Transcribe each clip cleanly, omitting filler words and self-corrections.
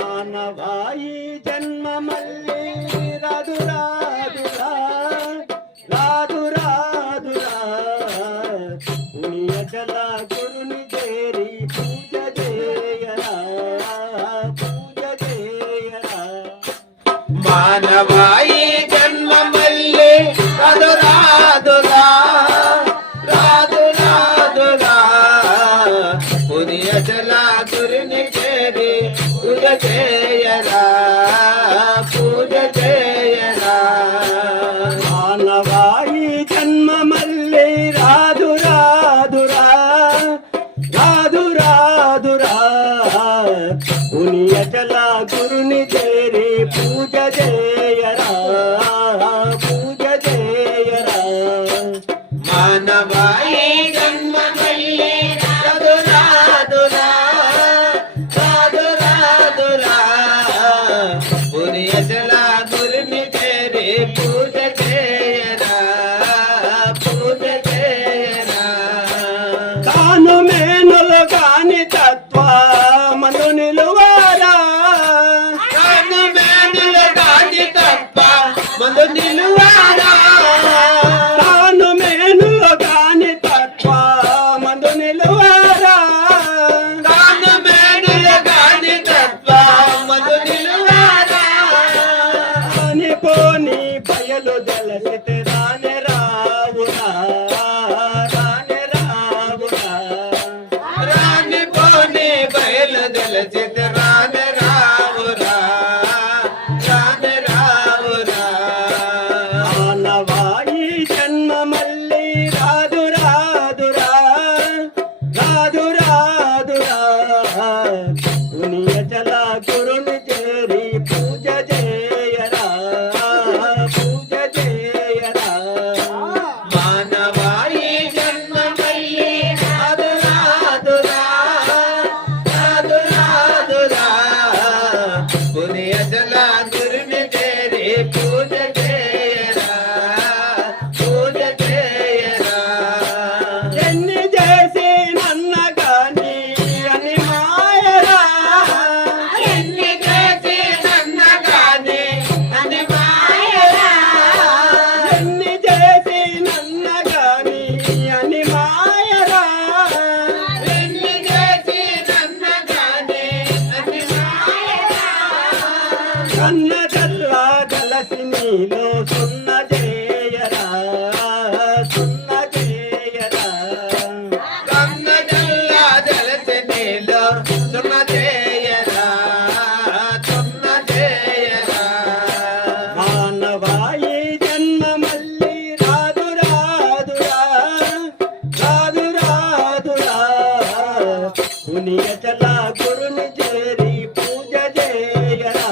ఆనవాయి జన్మ మళ్ళీ రాదు రాదురా రాదు రాదురా పుణ్యజల గురుని చేరి పూజ చేయరా పూజ చేయరా మానవాయి జన్మ మళ్ళీ రాదు రాదురా రాదు రాదురా పుణ్యజల గురుని చేరి పూజ చేయరా పూజ చేయరా మానవాయి జన్మ మళ్ళీ రాదు రాదురా రాదు రాదురా పుణ్యజల గురుని చేరి పూజ చేయరా పూజ చేయరా మానవాయి జన్మ మళ్ళీ రాదు రాదురా రాదు రాదురా పుణ్యజల గురుని చేరి పూజ చేయరా పూజ చేయరా తాను మేనులు కాని తత్వమను నిలువారా తాను మేనులు కాని తప్ప మందు నిలువారా తాను మేనులు కాని తత్వమను నిలువారా తాను మేనులు కాని తప్ప మందు నిలువారా అని పోని బయలు దళసితే రానే రావురా రానే రావురా రాని పోని బయలు దళచిత రాని రావురా రాని రావురా మానవాయి జన్మ మళ్ళీ రాదు రాదురా రాదు రాదురా పుణ్యజల గురుని చేరి పూజ చేయరా పూజ చేయరా మానవాయి జన్మ మళ్ళీ రాదు రాదురా రాదు రాదురా పుణ్యజల గురుని చేరి పూజ చేయరా పూజ చేయరా ఎన్ని చేసి నన్న గాని అని మాయరా ఎన్ని చేసి నన్న గాని అని మాయరా ఎన్ని చేసి నన్న గాని అని మాయరా ఎన్ని చేసి నన్న గాని అని మాయరా కన్న జల్లా జలసి నీలో సున్న చేయరా సున్న చేయరా కన్నడల్లా జలసి నీలో సున్న చేయరా సున్న చేయరా మానవాయి జన్మ మళ్ళీ రాదు రాదురా రాదు రాదురా పుణ్యజల గురుని చేరి పూజ చేయరా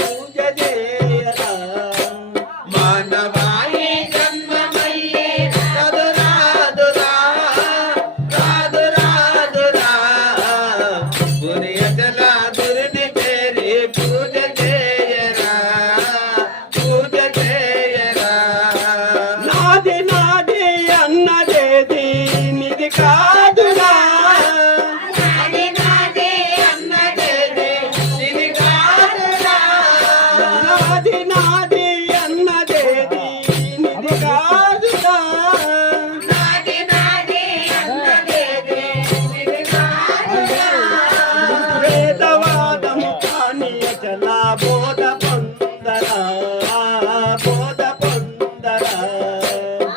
పూజ చేయరా మానవాయి జన్మ మళ్ళీ రాదు రాదురా రాదు రాదురా పుణ్యజల గురుని చేరి పూజ చేయరా పూజ చేయరా నాది నాది అన్నదేది నిది కాదురా నాది నాది అన్నదేది ఇది కాదురా నాది నాది అన్నదేది నిది కాదురా నాది నాది అన్నదేది ఇది కాదురా వేదవాదము కాని అచల బోధ పొందరా బోధ పొందరా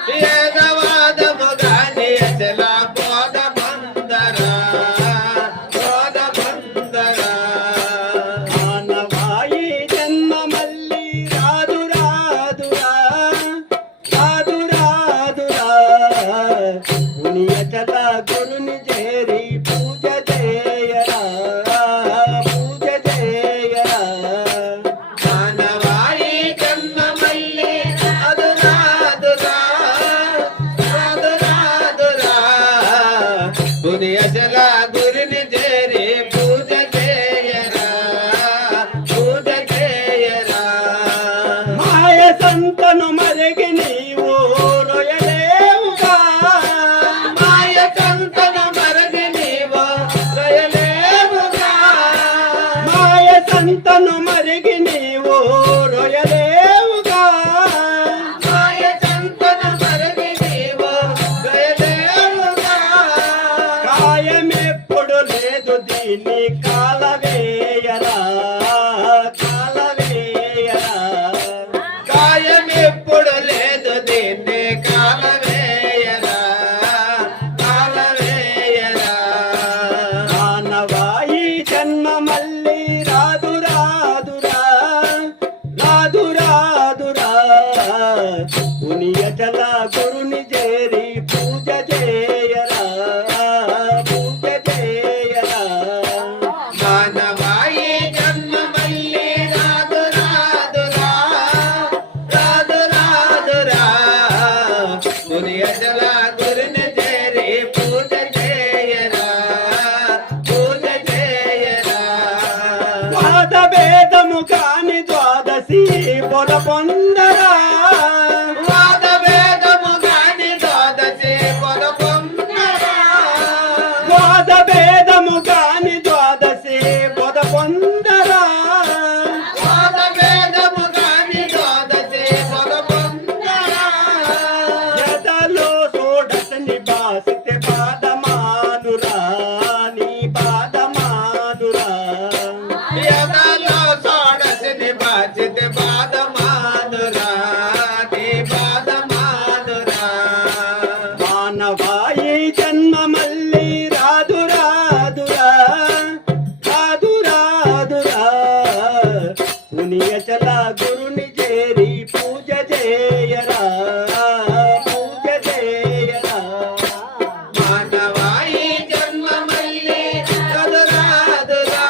వేదవాదము గాని అసల బోధ పొందరా బోధ పొందరా మానవాయి జన్మ మళ్ళీ రాదు రాదురా రాదు రాదురా పుణ్యజల గురుని చేరి పూజ చేయరా పూజ చేయరా మానవాయి జన్మ మళ్ళీ రాదు రాదురా రాదు రాదురా పుణ్యజల గురుని చేరి పూజ చేయరా పూజ చేయరా మాయ సంతను మరిగి నీవు దీన్ని కాలవేయరా కాలవేయరా గాయం ఎప్పుడు లేదు దీన్ని కాలవేయరా కాలవేయరా మానవాయి జన్మ మళ్ళీ రాదు రాదురా రాదు రాదురా పునియటల గురుని చేరి పూజ చేయరా పూజ చేయరా మానవాయి జన్మ మళ్ళీ రాదు రాదురా రాదు రాదురా పునియటల గురుని చేరి పూజ చేయరా పూజ చేయరా వాద భేదము కాని ద్వాదశి పొల పొందరా వాద భేదము గాని ద్వాదశి పొద పొందరా వాద భేదము కాని ద్వాదశి పొద పొందరా వాద భేదము గాని ద్వాదశి పొద పొందరా ఎదలో సోడసని బాసితే పాదమానురా నీ పాదమానురా యదలో సోడసిని బాచితి బాధమానురా నీ బాధమానురా మానవాయి జన్మ మళ్ళీ రాదు రాదురా రాదు రాదురా పునియచల గురుని చేరి పూజ చేయరా పూజ చేయరా మానవాయి జన్మ మళ్ళీ రాదు రాదురా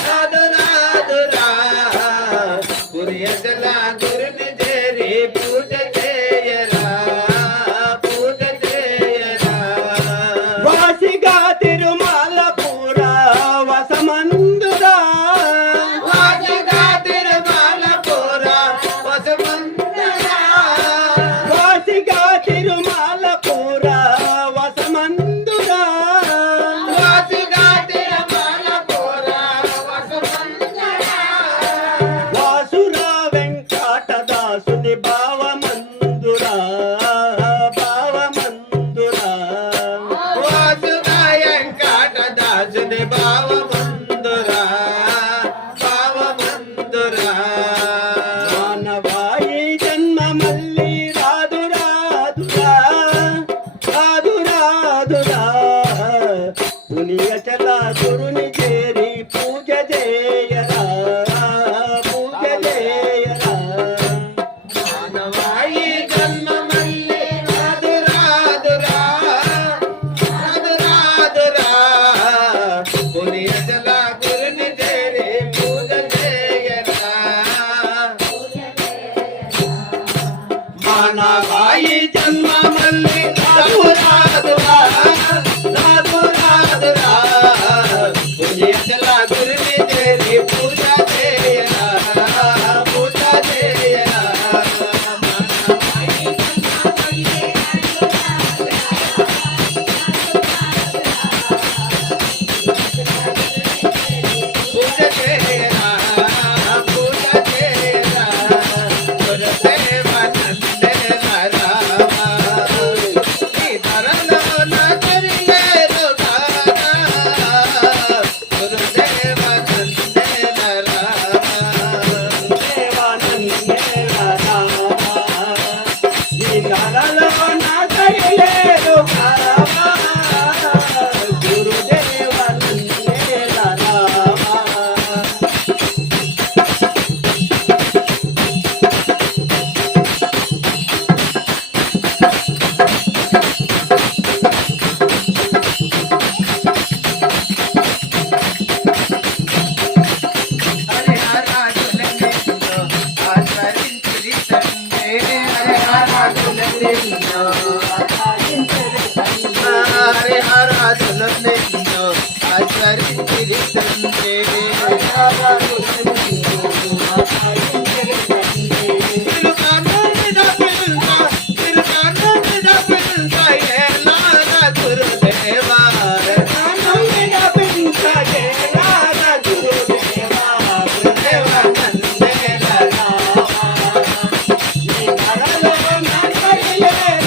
రాదు రాదురా పురియసల గురుని చేరి పూజ చేయరా పూజ చేయరా వాసిగా తిరుమల పూర వసమందురా వాజగా తిరుమలపుర వసమంతరా వాసిగా తిరుమల పూర వసమందురా వాజగా తిరుమలపుర వసమంతరా వాసురా వెంకటదాసుని భావమందురా భావమందురా వాసుగా వెంకటదాసుని భావమందురా భావమందురా మానవాయి జన్మ మళ్ళీ రాదు రాదురా రాదు రాదురా పునియచల గురుని చేరి పూజ చేయరా పూజ చేయరా మానవాయి జన్మ మళ్ళీ రాదు రాదురా రాదు రాదురా పునియజల గురుని చేరి పూజ చేయరా మానవాయి జన్మ మళ్ళీ రాదు రాదురా రాదు రాదురా పునియజల గురుని చేరి పూజ చేయరా పూజ చేయరా పూజ చేయరా పూజ చేయరా గురుదేవ నందన రామ ఈ ధరలో నగరియేరు గానా గురుదేవ నందన రామ దేవానందేవ రామ ఈ నరలో నాగరిలేరు కావా గురుదేవ నందేల రామ హరి హరాజులెన్నెన్నో ఆచరించిరి తండ్రి హరి హరాజులెన్నెన్నో హరి హరాజులెన్నెన్నో ఆచరించిరి తండ్రి తిరుకానమిద పిలుంత తిరుకానమిద పిలుంత ఏలాన గురుదేవా ఆనందిన పింఛ జయరాజ గురుదేవ గురుదేవ నందేల ఈ నరలో నాగరిలేరు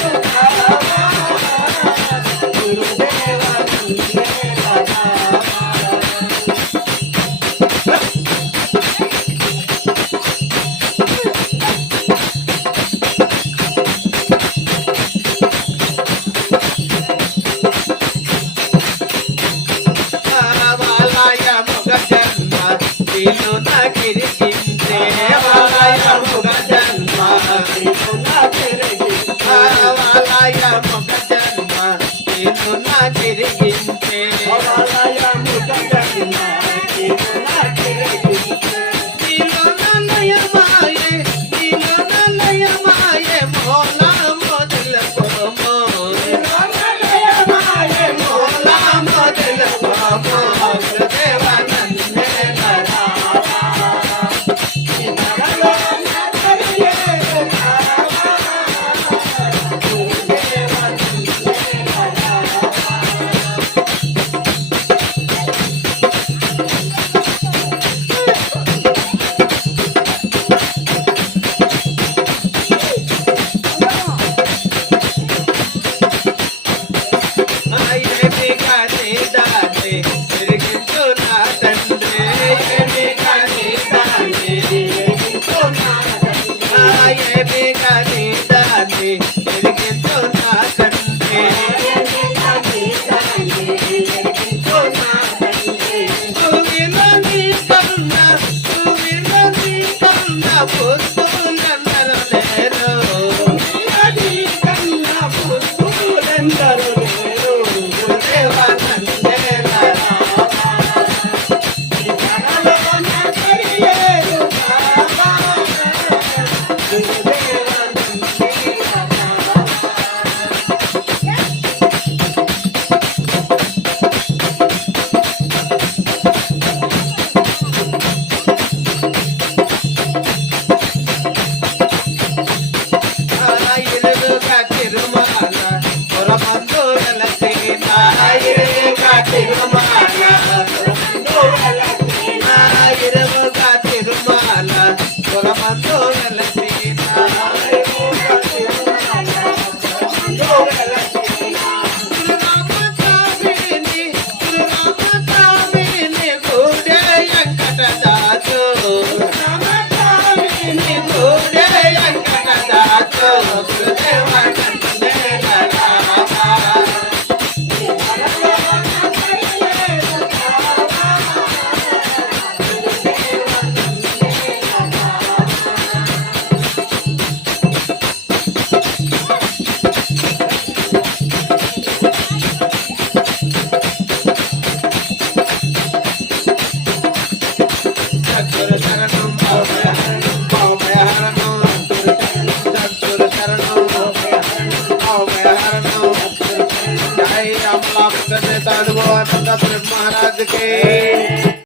తిరిగించే నీలో నల్లయమాయే నీలో నల్లయమాయే మోలా మొదలుకోమో మోలా మొదలుకోమో గురుదేవా నన్నే నరావా ఏమి కానీ దాన్ని తిరిగించు నా తండ్రి ఏమి కానీ దాన్ని ఏమి కానీ దాన్ని తిరిగించు నా తండ్రి భూమిలో నీ కరుణ భూమిలో నీ కరుణ పుస్తూలందరూ లేరు గురుదేవా నన్నే నరావా ఇరుగా తిరుమాల పురమందు వెలసిన ఇరుగా తిరుమాల ఇరుగా తిరుమాల పురమందు వెలసిన గురురామస్వామిని గురురామస్వామిని గూడే వెంకటదాసు గూడే వెంకటదాసు గురుదేవా నన్నే నరావా సద్గురు శరణం భౌమయ హరణం సద్గురు శరణం భౌమయ హరణం జై అమలా పుత్ర నేత అనుభవానంద బ్రహ్మరాజ్ కే